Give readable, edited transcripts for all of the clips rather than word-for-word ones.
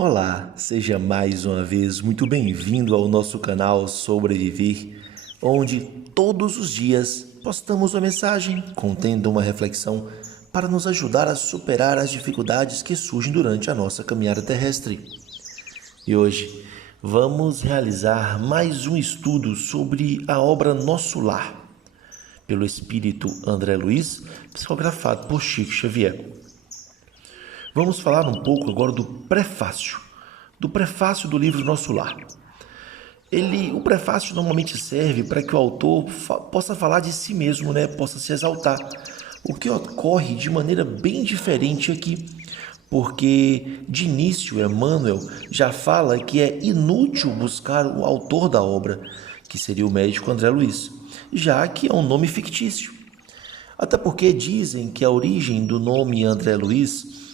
Olá, seja mais uma vez muito bem-vindo ao nosso canal Sobreviver, onde todos os dias postamos uma mensagem contendo uma reflexão para nos ajudar a superar as dificuldades que surgem durante a nossa caminhada terrestre. E hoje vamos realizar mais um estudo sobre a obra Nosso Lar, pelo espírito André Luiz, psicografado por Chico Xavier. Vamos falar um pouco agora do prefácio do livro Nosso Lar. O prefácio normalmente serve para que o autor possa falar de si mesmo, possa se exaltar. O que ocorre de maneira bem diferente aqui, porque de início Emmanuel já fala que é inútil buscar o autor da obra, que seria o médico André Luiz, já que é um nome fictício. Até porque dizem que a origem do nome André Luiz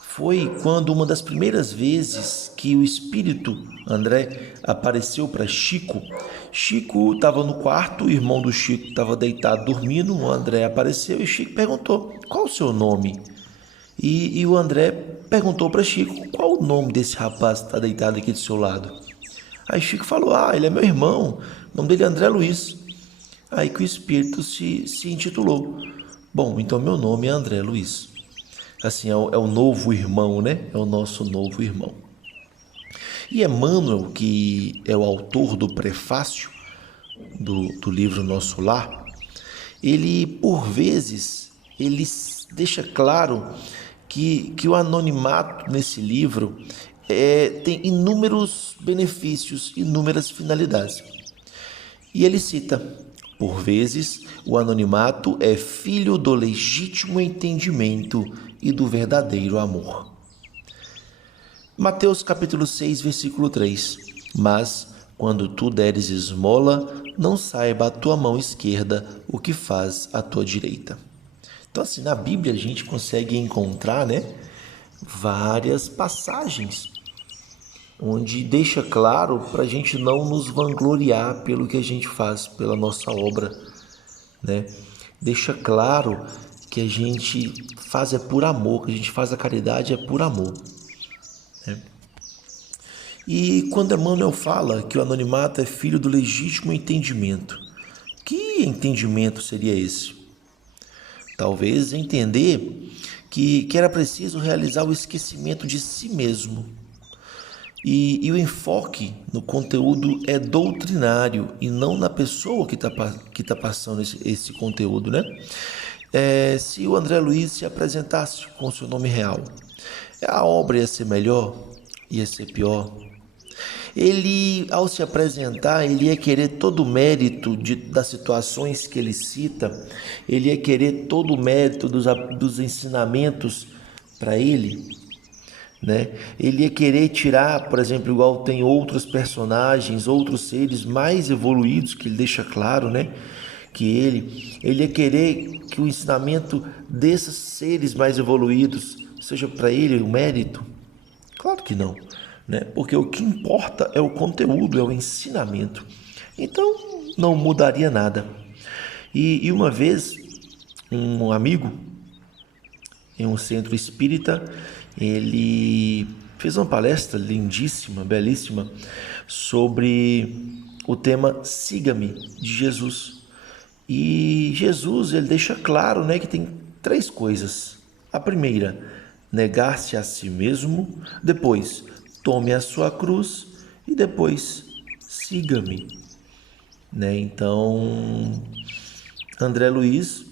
foi quando uma das primeiras vezes que o espírito André apareceu para Chico. Chico estava no quarto, o irmão do Chico estava deitado dormindo, o André apareceu e Chico perguntou: qual o seu nome? E o André perguntou para Chico: qual o nome desse rapaz que está deitado aqui do seu lado? Aí Chico falou: ele é meu irmão, o nome dele é André Luiz. Aí que o espírito se intitulou: bom, então meu nome é André Luiz. Assim, é o novo irmão, É o nosso novo irmão. E Emmanuel, que é o autor do prefácio do livro Nosso Lar, ele, por vezes, ele deixa claro que o anonimato nesse livro tem inúmeros benefícios, inúmeras finalidades. E ele cita: por vezes, o anonimato é filho do legítimo entendimento e do verdadeiro amor. Mateus capítulo 6, versículo 3. Mas, quando tu deres esmola, não saiba a tua mão esquerda o que faz a tua direita. Então, assim, na Bíblia a gente consegue encontrar, várias passagens onde deixa claro para a gente não nos vangloriar pelo que a gente faz, pela nossa obra, Deixa claro que a gente faz por amor, que a gente faz a caridade por amor. E quando Emmanuel fala que o anonimato é filho do legítimo entendimento, que entendimento seria esse? Talvez entender que era preciso realizar o esquecimento de si mesmo. E o enfoque no conteúdo é doutrinário e não na pessoa que tá passando esse conteúdo, Se o André Luiz se apresentasse com o seu nome real, a obra ia ser melhor? Ia ser pior? Ele, ao se apresentar, ele ia querer todo o mérito das situações que ele cita, ele ia querer todo o mérito dos ensinamentos para ele, Ele ia querer tirar, por exemplo, igual tem outros personagens, outros seres mais evoluídos, que ele deixa claro, que ele ia querer que o ensinamento desses seres mais evoluídos seja para ele o mérito? Claro que não, Porque o que importa é o conteúdo, é o ensinamento. Então, não mudaria nada. E uma vez, um amigo, em um centro espírita, ele fez uma palestra lindíssima, belíssima, sobre o tema Siga-me, de Jesus. E Jesus, ele deixa claro, que tem 3 coisas. A primeira, negar-se a si mesmo. Depois, tome a sua cruz. E depois, siga-me. Então, André Luiz,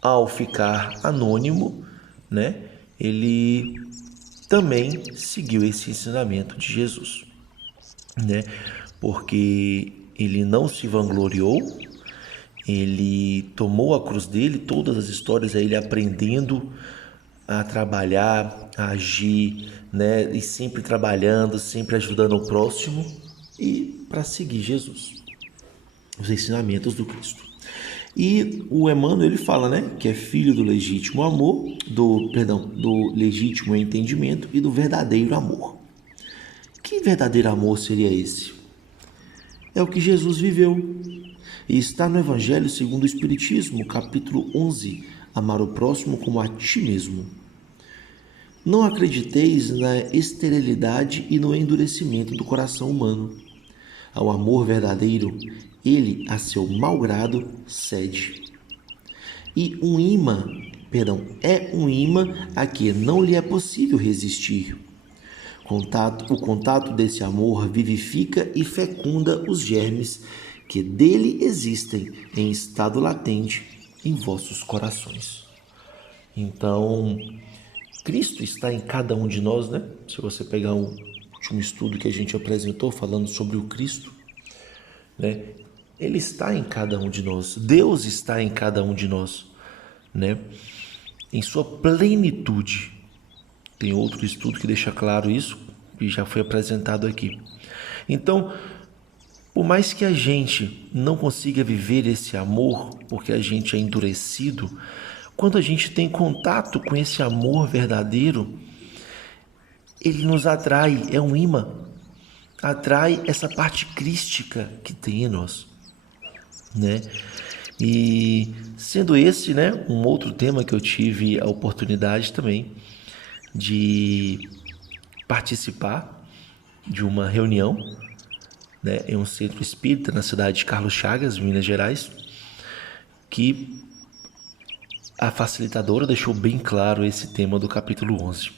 ao ficar anônimo, ele também seguiu esse ensinamento de Jesus, Porque ele não se vangloriou, ele tomou a cruz dele, todas as histórias é ele aprendendo a trabalhar, a agir, E sempre trabalhando, sempre ajudando o próximo e para seguir Jesus, os ensinamentos do Cristo. E o Emmanuel, ele fala, que é filho do legítimo amor, do legítimo entendimento e do verdadeiro amor. Que verdadeiro amor seria esse? É o que Jesus viveu. E está no Evangelho segundo o Espiritismo, capítulo 11, amar o próximo como a ti mesmo. Não acrediteis na esterilidade e no endurecimento do coração humano. Ao amor verdadeiro, ele, a seu mau grado, cede. E é um imã a que não lhe é possível resistir. O contato desse amor vivifica e fecunda os germes que dele existem em estado latente em vossos corações. Então, Cristo está em cada um de nós, né? Se você pegar o último estudo que a gente apresentou falando sobre o Cristo, né? Ele está em cada um de nós. Deus está em cada um de nós, né? Em sua plenitude. Tem outro estudo que deixa claro isso, que já foi apresentado aqui. Então, por mais que a gente não consiga viver esse amor, porque a gente é endurecido, quando a gente tem contato com esse amor verdadeiro, ele nos atrai, é um imã, atrai essa parte crística que tem em nós, né? E sendo esse, né, um outro tema que eu tive a oportunidade também de participar de uma reunião, né, em um centro espírita na cidade de Carlos Chagas, Minas Gerais, que a facilitadora deixou bem claro esse tema do capítulo 11.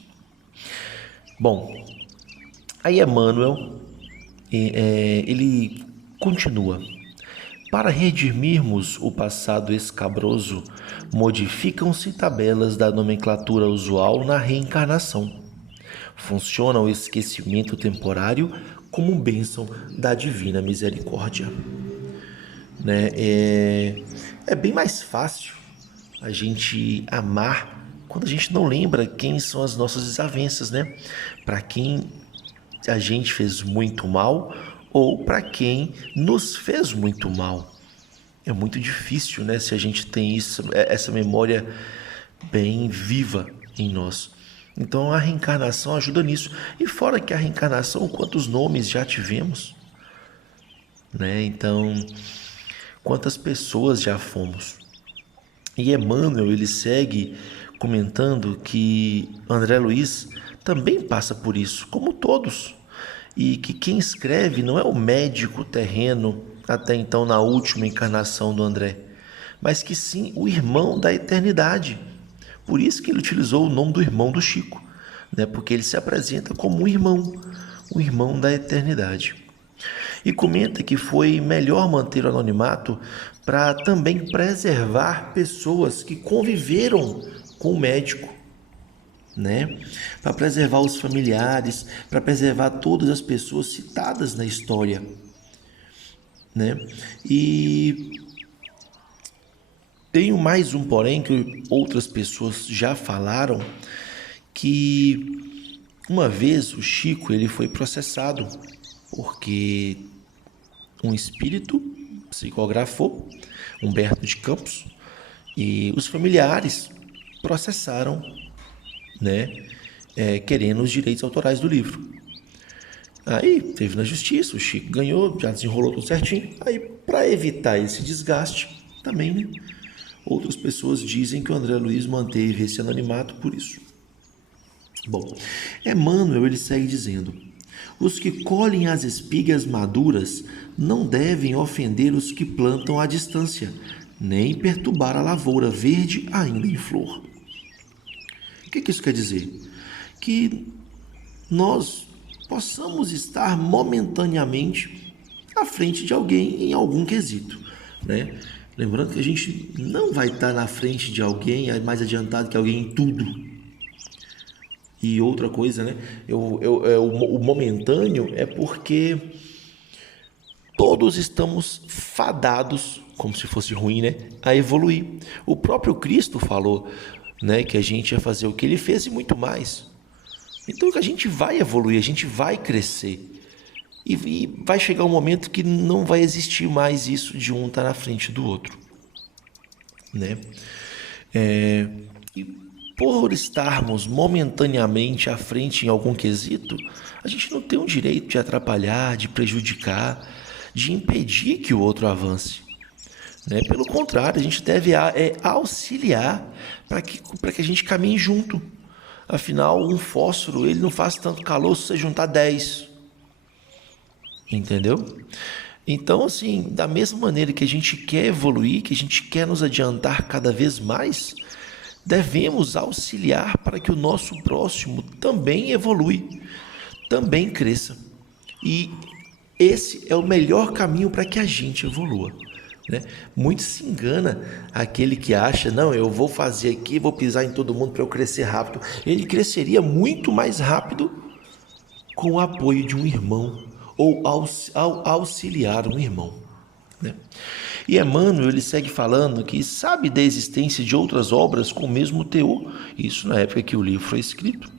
Bom, aí Emmanuel, ele continua. Para redimirmos o passado escabroso, modificam-se tabelas da nomenclatura usual na reencarnação. Funciona o esquecimento temporário como bênção da divina misericórdia. Né? É bem mais fácil a gente amar quando a gente não lembra quem são as nossas desavenças, né? Para quem a gente fez muito mal ou para quem nos fez muito mal. É muito difícil, né? Se a gente tem essa memória bem viva em nós. Então a reencarnação ajuda nisso. E fora que a reencarnação, quantos nomes já tivemos, né? Então, quantas pessoas já fomos. E Emmanuel, ele segue comentando que André Luiz também passa por isso, como todos. E que quem escreve não é o médico terreno, até então na última encarnação do André, mas que sim o irmão da eternidade. Por isso que ele utilizou o nome do irmão do Chico, né? Porque ele se apresenta como um irmão da eternidade. E comenta que foi melhor manter o anonimato para também preservar pessoas que conviveram com o médico, né? Para preservar os familiares, para preservar todas as pessoas citadas na história, né? E tenho mais um porém que outras pessoas já falaram, que uma vez o Chico ele foi processado porque um espírito psicografou Humberto de Campos e os familiares processaram, né, querendo os direitos autorais do livro. Aí teve na justiça, o Chico ganhou, já desenrolou tudo certinho. Aí, para evitar esse desgaste, também, né, outras pessoas dizem que o André Luiz manteve esse anonimato por isso. Bom, Emmanuel ele segue dizendo: os que colhem as espigas maduras não devem ofender os que plantam à distância, nem perturbar a lavoura verde ainda em flor. O que isso quer dizer? Que nós possamos estar momentaneamente à frente de alguém em algum quesito, né? Lembrando que a gente não vai estar na frente de alguém mais adiantado que alguém em tudo. E outra coisa, né? O momentâneo é porque todos estamos fadados, como se fosse ruim, né, a evoluir. O próprio Cristo falou, né, que a gente ia fazer o que ele fez e muito mais. Então a gente vai evoluir, a gente vai crescer. E vai chegar um momento que não vai existir mais isso de um estar na frente do outro, né? E por estarmos momentaneamente à frente em algum quesito, a gente não tem o direito de atrapalhar, de prejudicar, de impedir que o outro avance, né? Pelo contrário, a gente deve auxiliar para que a gente caminhe junto, Afinal, um fósforo ele não faz tanto calor se você juntar 10. Entendeu? Então, assim, da mesma maneira que a gente quer evoluir, que a gente quer nos adiantar cada vez mais, devemos auxiliar para que o nosso próximo também evolui, também cresça. E esse é o melhor caminho para que a gente evolua, né? Muito se engana aquele que acha, não, eu vou fazer aqui, vou pisar em todo mundo para eu crescer rápido. Ele cresceria muito mais rápido com o apoio de um irmão ou ao auxiliar um irmão, né? E Emmanuel ele segue falando que sabe da existência de outras obras com o mesmo teor, isso na época que o livro foi escrito,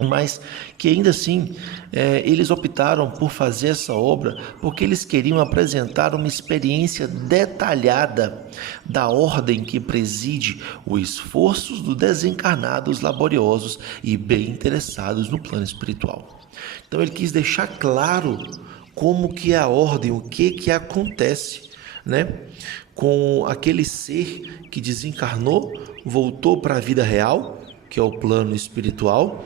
mas que ainda assim eles optaram por fazer essa obra porque eles queriam apresentar uma experiência detalhada da ordem que preside os esforços dos desencarnados laboriosos e bem interessados no plano espiritual. Então ele quis deixar claro como que é a ordem, o que acontece, né, com aquele ser que desencarnou, voltou para a vida real, que é o plano espiritual,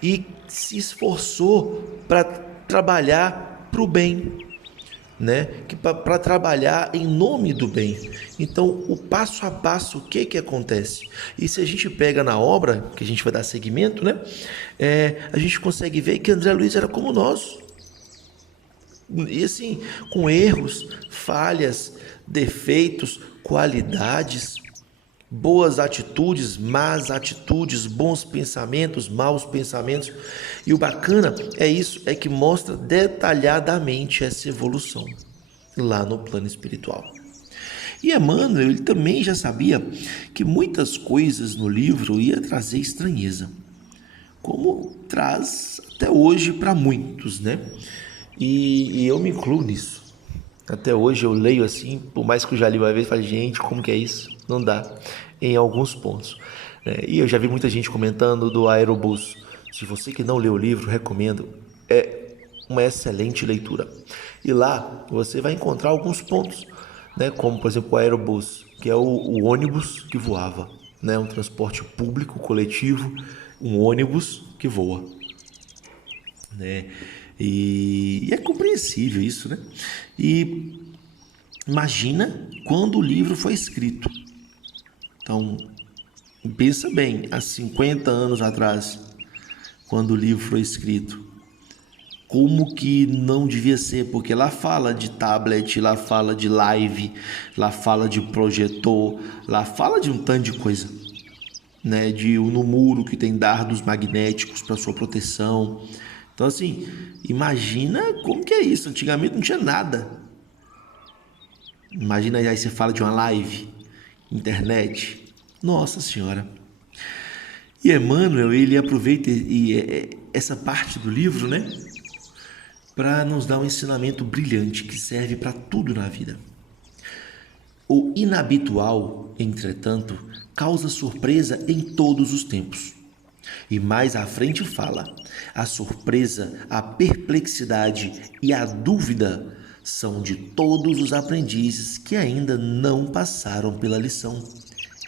e se esforçou para trabalhar para o bem, né? Para trabalhar em nome do bem. Então, o passo a passo, o que acontece? E se a gente pega na obra, que a gente vai dar seguimento, né? A gente consegue ver que André Luiz era como nós. E assim, com erros, falhas, defeitos, qualidades, boas atitudes, más atitudes, bons pensamentos, maus pensamentos. E o bacana é isso, é que mostra detalhadamente essa evolução lá no plano espiritual. E Emmanuel ele também já sabia que muitas coisas no livro ia trazer estranheza, como traz até hoje para muitos, né? E eu me incluo nisso. Até hoje eu leio assim, por mais que eu já li uma vez, falei, gente, como que é isso? Não dá, em alguns pontos. E eu já vi muita gente comentando do Aerobus. Se você que não leu o livro, recomendo. É uma excelente leitura. E lá você vai encontrar alguns pontos, né? Como, por exemplo, o Aerobus, que é o ônibus que voava, né? Um transporte público, coletivo, um ônibus que voa, né? E é compreensível isso, né? E imagina quando o livro foi escrito. Então, pensa bem, há 50 anos atrás, quando o livro foi escrito, como que não devia ser, porque lá fala de tablet, lá fala de live, lá fala de projetor, lá fala de um tanto de coisa, né? No muro que tem dardos magnéticos para sua proteção. Então, assim, imagina como que é isso. Antigamente não tinha nada. Imagina aí você fala de uma live, internet. Nossa Senhora. E Emmanuel, ele aproveita essa parte do livro, né, para nos dar um ensinamento brilhante que serve para tudo na vida. O inabitual, entretanto, causa surpresa em todos os tempos. E mais à frente fala, a surpresa, a perplexidade e a dúvida são de todos os aprendizes que ainda não passaram pela lição.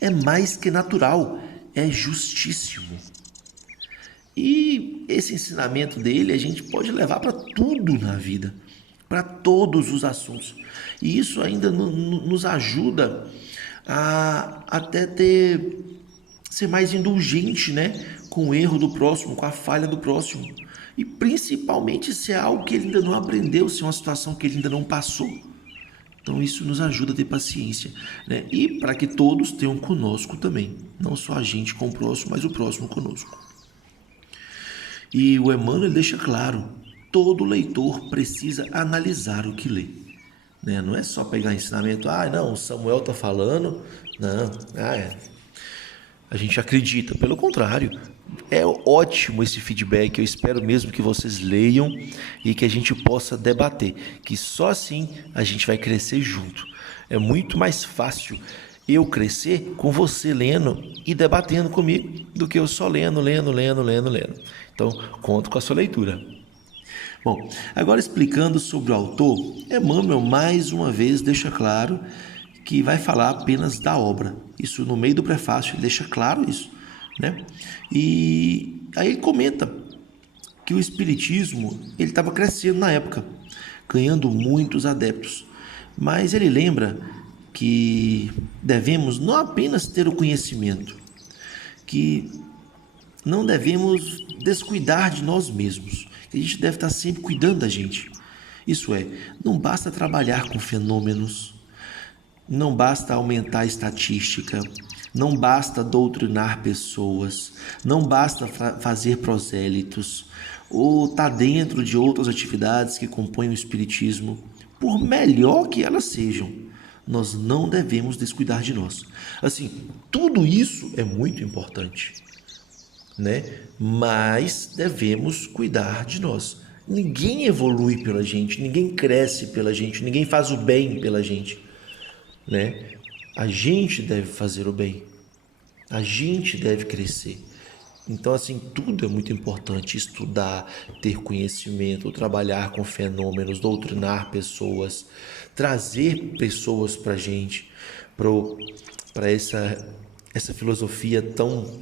É mais que natural, é justíssimo. E esse ensinamento dele a gente pode levar para tudo na vida, para todos os assuntos. E isso ainda nos ajuda a até ser mais indulgente, né, com o erro do próximo, com a falha do próximo. E principalmente se é algo que ele ainda não aprendeu, se é uma situação que ele ainda não passou. Então isso nos ajuda a ter paciência, né? E para que todos tenham conosco também. Não só a gente com o próximo, mas o próximo conosco. E o Emmanuel deixa claro, todo leitor precisa analisar o que lê, né? Não é só pegar ensinamento, não, o Samuel está falando, não, a gente acredita. Pelo contrário, é ótimo esse feedback. Eu espero mesmo que vocês leiam e que a gente possa debater, que só assim a gente vai crescer junto. É muito mais fácil eu crescer com você lendo e debatendo comigo do que eu só lendo. Então, conto com a sua leitura. Bom, agora explicando sobre o autor, Emmanuel mais uma vez deixa claro que vai falar apenas da obra. Isso no meio do prefácio, ele deixa claro isso. né? E aí ele comenta que o espiritismo ele estava crescendo na época, ganhando muitos adeptos. Mas ele lembra que devemos não apenas ter o conhecimento, que não devemos descuidar de nós mesmos, que a gente deve estar sempre cuidando da gente. Isso é, não basta trabalhar com fenômenos, não basta aumentar a estatística, não basta doutrinar pessoas, não basta fazer prosélitos, ou estar dentro de outras atividades que compõem o espiritismo, por melhor que elas sejam. Nós não devemos descuidar de nós. Assim, tudo isso é muito importante, né? Mas devemos cuidar de nós. Ninguém evolui pela gente, ninguém cresce pela gente, ninguém faz o bem pela gente, né? A gente deve fazer o bem, a gente deve crescer. Então, assim, tudo é muito importante: estudar, ter conhecimento, trabalhar com fenômenos, doutrinar pessoas, trazer pessoas para a gente, para essa filosofia tão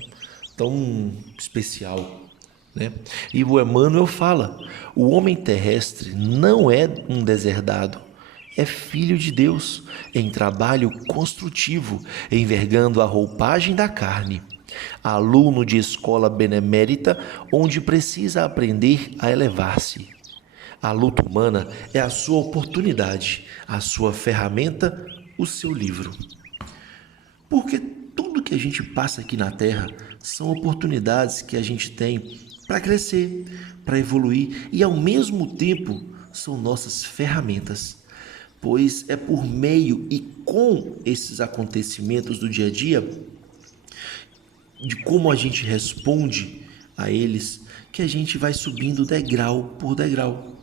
especial, né? E o Emmanuel fala: o homem terrestre não é um deserdado, é filho de Deus, em trabalho construtivo, envergando a roupagem da carne. Aluno de escola benemérita, onde precisa aprender a elevar-se. A luta humana é a sua oportunidade, a sua ferramenta, o seu livro. Porque tudo que a gente passa aqui na Terra são oportunidades que a gente tem para crescer, para evoluir e, ao mesmo tempo, são nossas ferramentas. Pois é por meio e com esses acontecimentos do dia a dia, de como a gente responde a eles, que a gente vai subindo degrau por degrau.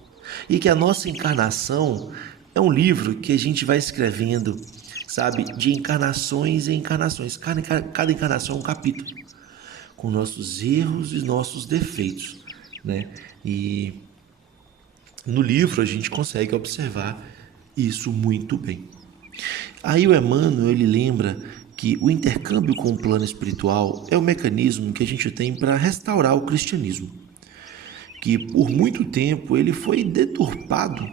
E que a nossa encarnação é um livro que a gente vai escrevendo, sabe, de encarnações em encarnações. Cada encarnação é um capítulo, com nossos erros e nossos defeitos, né? E no livro a gente consegue observar isso muito bem. Aí o Emmanuel ele lembra que o intercâmbio com o plano espiritual é o mecanismo que a gente tem para restaurar o cristianismo, que por muito tempo ele foi deturpado,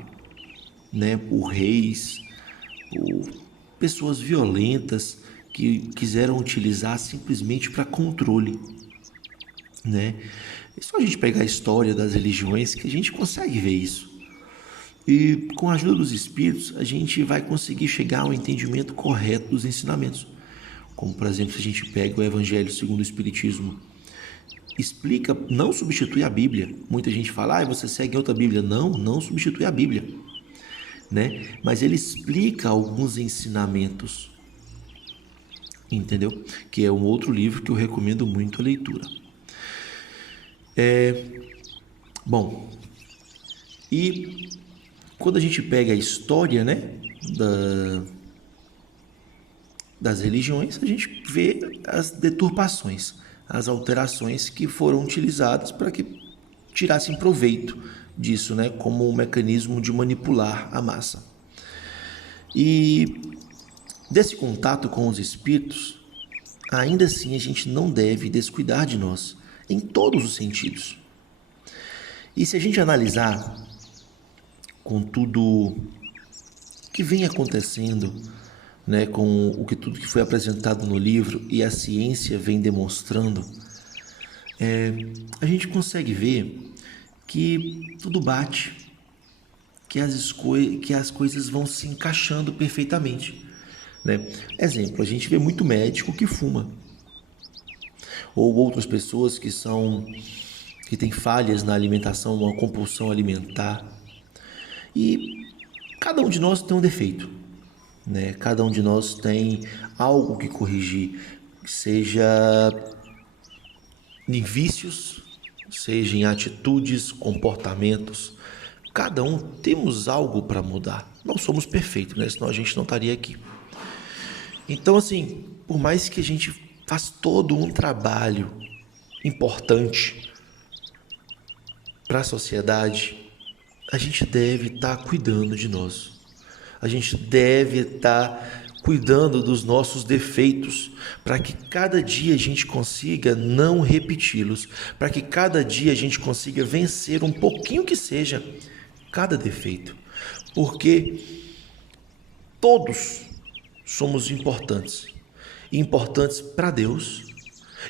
né, por reis, por pessoas violentas que quiseram utilizar simplesmente para controle, né? É só a gente pegar a história das religiões que a gente consegue ver isso. E com a ajuda dos espíritos, a gente vai conseguir chegar ao entendimento correto dos ensinamentos. Como, por exemplo, se a gente pega o Evangelho segundo o Espiritismo, explica, não substitui a Bíblia. Muita gente fala: você segue outra Bíblia. Não, não substitui a Bíblia, né? Mas ele explica alguns ensinamentos, entendeu? Que é um outro livro que eu recomendo muito a leitura. Bom, e quando a gente pega a história, né, das religiões, a gente vê as deturpações, as alterações que foram utilizadas para que tirassem proveito disso, né, como um mecanismo de manipular a massa. E desse contato com os espíritos, ainda assim a gente não deve descuidar de nós, em todos os sentidos. E se a gente analisar com tudo que vem acontecendo, né, com tudo que foi apresentado no livro e a ciência vem demonstrando, a gente consegue ver que tudo bate, que as coisas vão se encaixando perfeitamente, né? Exemplo, a gente vê muito médico que fuma, ou outras pessoas que têm falhas na alimentação, uma compulsão alimentar. E cada um de nós tem um defeito, né? Cada um de nós tem algo que corrigir, seja em vícios, seja em atitudes, comportamentos. Cada um temos algo para mudar. Não somos perfeitos, né? Senão a gente não estaria aqui. Então, assim, por mais que a gente faça todo um trabalho importante para a sociedade, a gente deve estar cuidando de nós. A gente deve estar cuidando dos nossos defeitos, para que cada dia a gente consiga não repeti-los, para que cada dia a gente consiga vencer um pouquinho que seja cada defeito, porque todos somos importantes, importantes para Deus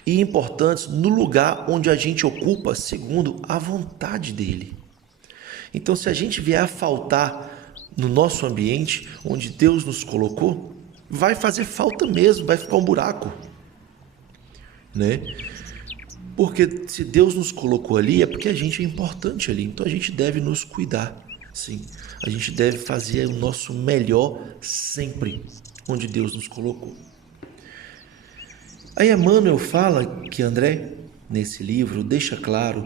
e importantes no lugar onde a gente ocupa segundo a vontade dele. Então, se a gente vier a faltar no nosso ambiente, onde Deus nos colocou, vai fazer falta mesmo, vai ficar um buraco, né? Porque se Deus nos colocou ali, é porque a gente é importante ali, então a gente deve nos cuidar, sim. A gente deve fazer o nosso melhor sempre, onde Deus nos colocou. Aí Emmanuel fala que André, nesse livro, deixa claro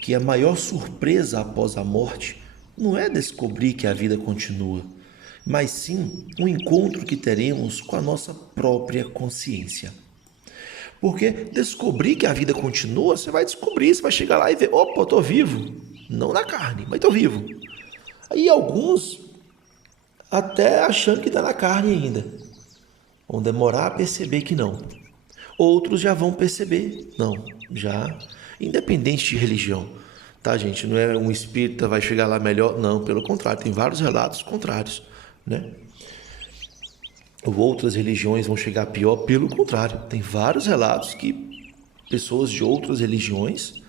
que a maior surpresa após a morte não é descobrir que a vida continua, mas sim um encontro que teremos com a nossa própria consciência. Porque descobrir que a vida continua, você vai descobrir, você vai chegar lá e ver, opa, eu estou vivo, não na carne, mas estou vivo. Aí alguns até achando que está na carne ainda, vão demorar a perceber que não. Outros já vão perceber, não, já, independente de religião, tá, gente? Não é um espírita vai chegar lá melhor, não, pelo contrário, tem vários relatos contrários, né? Outras religiões vão chegar pior, pelo contrário, tem vários relatos que pessoas de outras religiões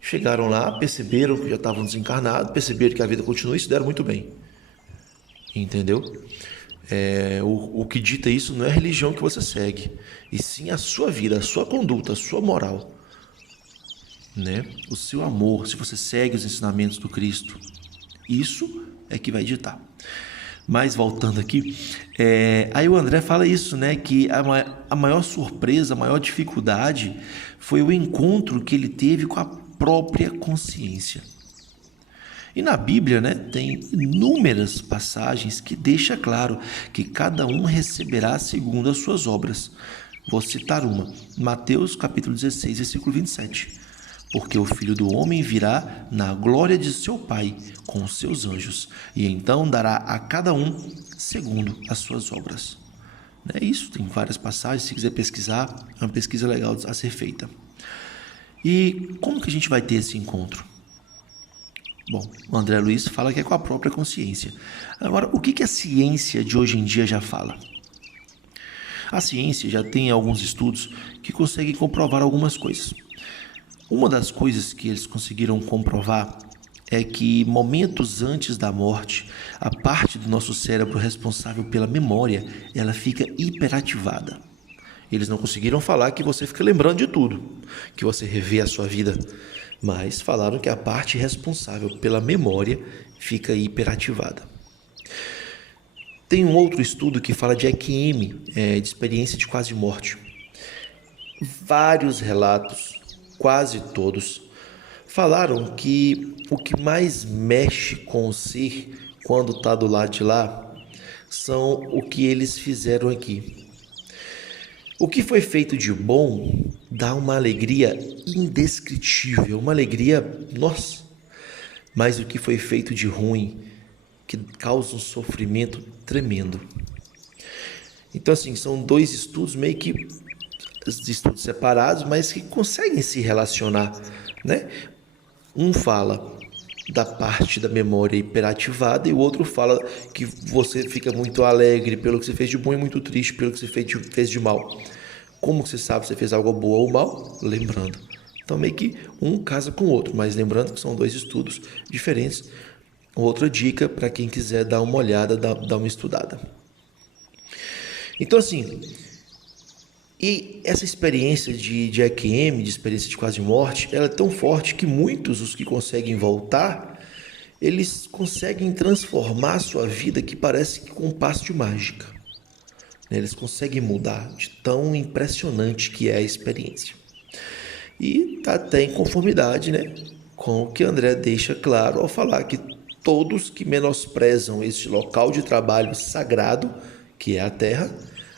chegaram lá, perceberam que já estavam desencarnados, perceberam que a vida continua e se deram muito bem, entendeu? O que dita isso não é a religião que você segue, e sim a sua vida, a sua conduta, a sua moral, né? O seu amor, se você segue os ensinamentos do Cristo, isso é que vai ditar. Mas voltando aqui, aí o André fala isso, né? Que a maior surpresa, a maior dificuldade foi o encontro que ele teve com a própria consciência. E na Bíblia, né, tem inúmeras passagens que deixa claro que cada um receberá segundo as suas obras. Vou citar uma, Mateus capítulo 16, versículo 27. Porque o Filho do Homem virá na glória de seu Pai com os seus anjos, e então dará a cada um segundo as suas obras. É isso, tem várias passagens, se quiser pesquisar, é uma pesquisa legal a ser feita. E como que a gente vai ter esse encontro? Bom, o André Luiz fala que é com a própria consciência. Agora, o que a ciência de hoje em dia já fala? A ciência já tem alguns estudos que conseguem comprovar algumas coisas. Uma das coisas que eles conseguiram comprovar é que momentos antes da morte, a parte do nosso cérebro responsável pela memória, ela fica hiperativada. Eles não conseguiram falar que você fica lembrando de tudo, que você revê a sua vida, mas falaram que a parte responsável pela memória fica hiperativada. Tem um outro estudo que fala de EQM, de experiência de quase morte. Vários relatos, quase todos, falaram que o que mais mexe com o ser quando está do lado de lá são o que eles fizeram aqui. O que foi feito de bom dá uma alegria indescritível, uma alegria, nossa, mas o que foi feito de ruim, que causa um sofrimento tremendo. Então, assim, são dois estudos meio que estudos separados, mas que conseguem se relacionar, né? Um fala da parte da memória hiperativada e o outro fala que você fica muito alegre pelo que você fez de bom e muito triste pelo que você fez de mal. Como você sabe se você fez algo bom ou mal? Lembrando. Então meio que um casa com o outro, mas lembrando que são dois estudos diferentes. Outra dica para quem quiser dar uma olhada, dar uma estudada. Então assim, e essa experiência de EQM, de experiência de quase morte, ela é tão forte que muitos, os que conseguem voltar, eles conseguem transformar a sua vida que parece que com um passo de mágica. Eles conseguem mudar de tão impressionante que é a experiência. E está até em conformidade, né, com o que André deixa claro ao falar que todos que menosprezam este local de trabalho sagrado, que é a Terra,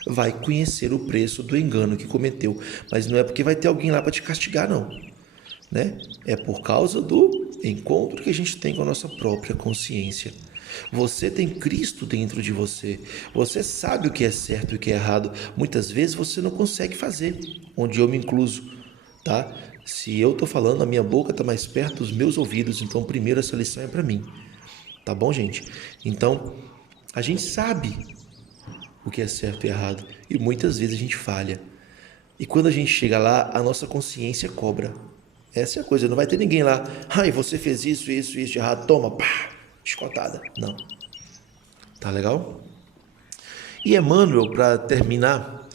vai conhecer o preço do engano que cometeu. Mas não é porque vai ter alguém lá para te castigar, não, né? É por causa do encontro que a gente tem com a nossa própria consciência. Você tem Cristo dentro de você. Você sabe o que é certo e o que é errado. Muitas vezes você não consegue fazer, onde eu me incluso, tá? Se eu estou falando, a minha boca está mais perto dos meus ouvidos, então primeiro essa lição é para mim. Tá bom, gente? Então, a gente sabe o que é certo e errado e muitas vezes a gente falha. E quando a gente chega lá, a nossa consciência cobra. Essa é a coisa, não vai ter ninguém lá. Ai, você fez isso de errado, toma, pá, escotada. Não. Tá legal? E Emmanuel, para terminar,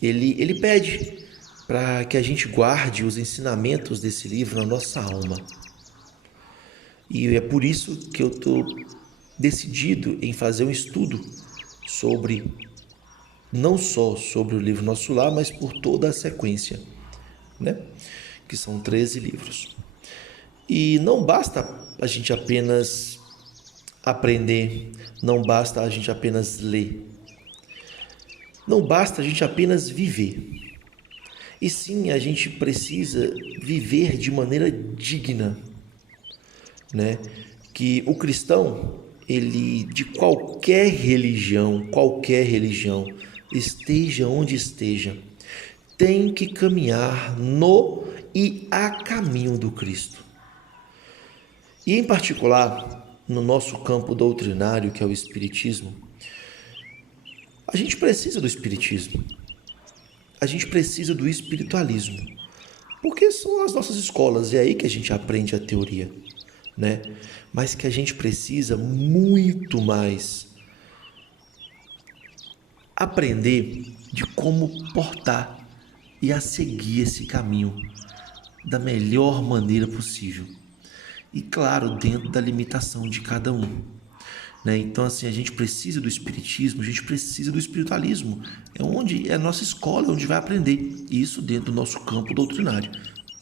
ele pede para que a gente guarde os ensinamentos desse livro na nossa alma. E é por isso que eu estou decidido em fazer um estudo sobre, não só sobre o livro Nosso Lar, mas por toda a sequência, né? Que são 13 livros. E não basta a gente apenas aprender, não basta a gente apenas ler, não basta a gente apenas viver. E sim, a gente precisa viver de maneira digna, né? Que o cristão, ele de qualquer religião, esteja onde esteja, tem que caminhar no e a caminho do Cristo. E em particular, no nosso campo doutrinário, que é o Espiritismo, a gente precisa do Espiritismo. A gente precisa do espiritualismo. Porque são as nossas escolas, é aí que a gente aprende a teoria, né? Mas que a gente precisa muito mais aprender de como portar e a seguir esse caminho da melhor maneira possível. E claro, dentro da limitação de cada um, né? Então assim, a gente precisa do espiritismo, a gente precisa do espiritualismo. É a nossa escola, onde vai aprender isso dentro do nosso campo doutrinário.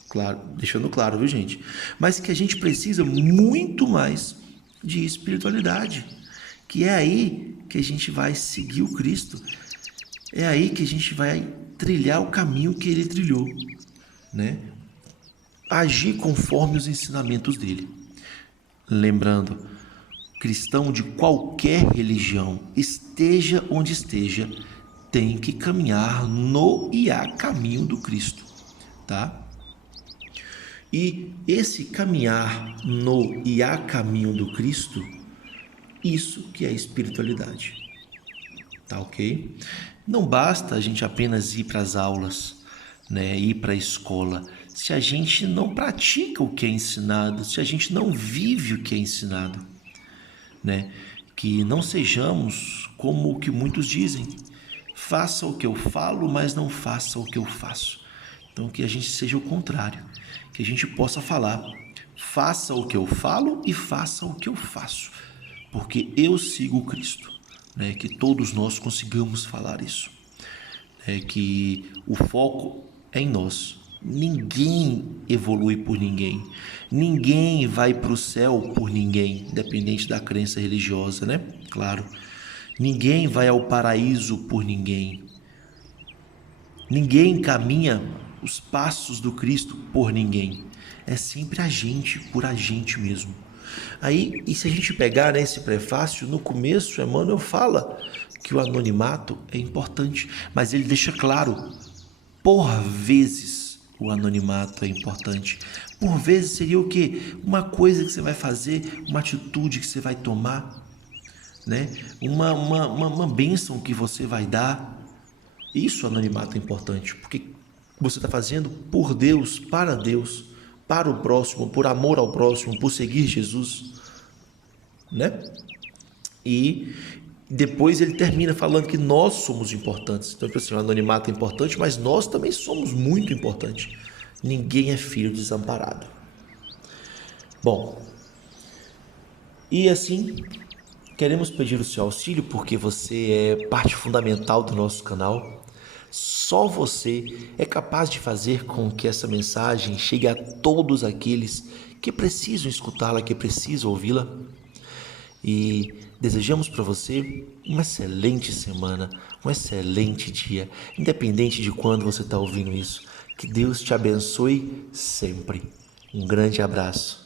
Claro, deixando claro, viu, gente? Mas que a gente precisa muito mais de espiritualidade, que é aí que a gente vai seguir o Cristo. É aí que a gente vai trilhar o caminho que ele trilhou, né? Agir conforme os ensinamentos dele. Lembrando, cristão de qualquer religião, esteja onde esteja, tem que caminhar no e a caminho do Cristo, tá? E esse caminhar no e a caminho do Cristo, isso que é espiritualidade, tá ok? Não basta a gente apenas ir para as aulas, né, ir para a escola, se a gente não pratica o que é ensinado, se a gente não vive o que é ensinado, né? Que não sejamos como o que muitos dizem, faça o que eu falo, mas não faça o que eu faço. Então que a gente seja o contrário, que a gente possa falar, faça o que eu falo e faça o que eu faço, porque eu sigo o Cristo, né? Que todos nós consigamos falar isso, que o foco é em nós. Ninguém evolui por ninguém, ninguém vai para o céu por ninguém, independente da crença religiosa, né? Claro, ninguém vai ao paraíso por ninguém, ninguém caminha os passos do Cristo por ninguém, é sempre a gente, por a gente mesmo. Aí, e se a gente pegar, né, esse prefácio, no começo Emmanuel fala que o anonimato é importante, mas ele deixa claro, por vezes o anonimato é importante. Por vezes seria o quê? Uma coisa que você vai fazer, uma atitude que você vai tomar, né? Uma bênção que você vai dar. Isso, anonimato é importante, porque você está fazendo por Deus, para o próximo, por amor ao próximo, por seguir Jesus, né? E depois ele termina falando que nós somos importantes. Então, assim, o anonimato é importante, mas nós também somos muito importantes. Ninguém é filho desamparado. Bom, e assim, queremos pedir o seu auxílio, porque você é parte fundamental do nosso canal. Só você é capaz de fazer com que essa mensagem chegue a todos aqueles que precisam escutá-la, que precisam ouvi-la. E desejamos para você uma excelente semana, um excelente dia, independente de quando você está ouvindo isso. Que Deus te abençoe sempre. Um grande abraço.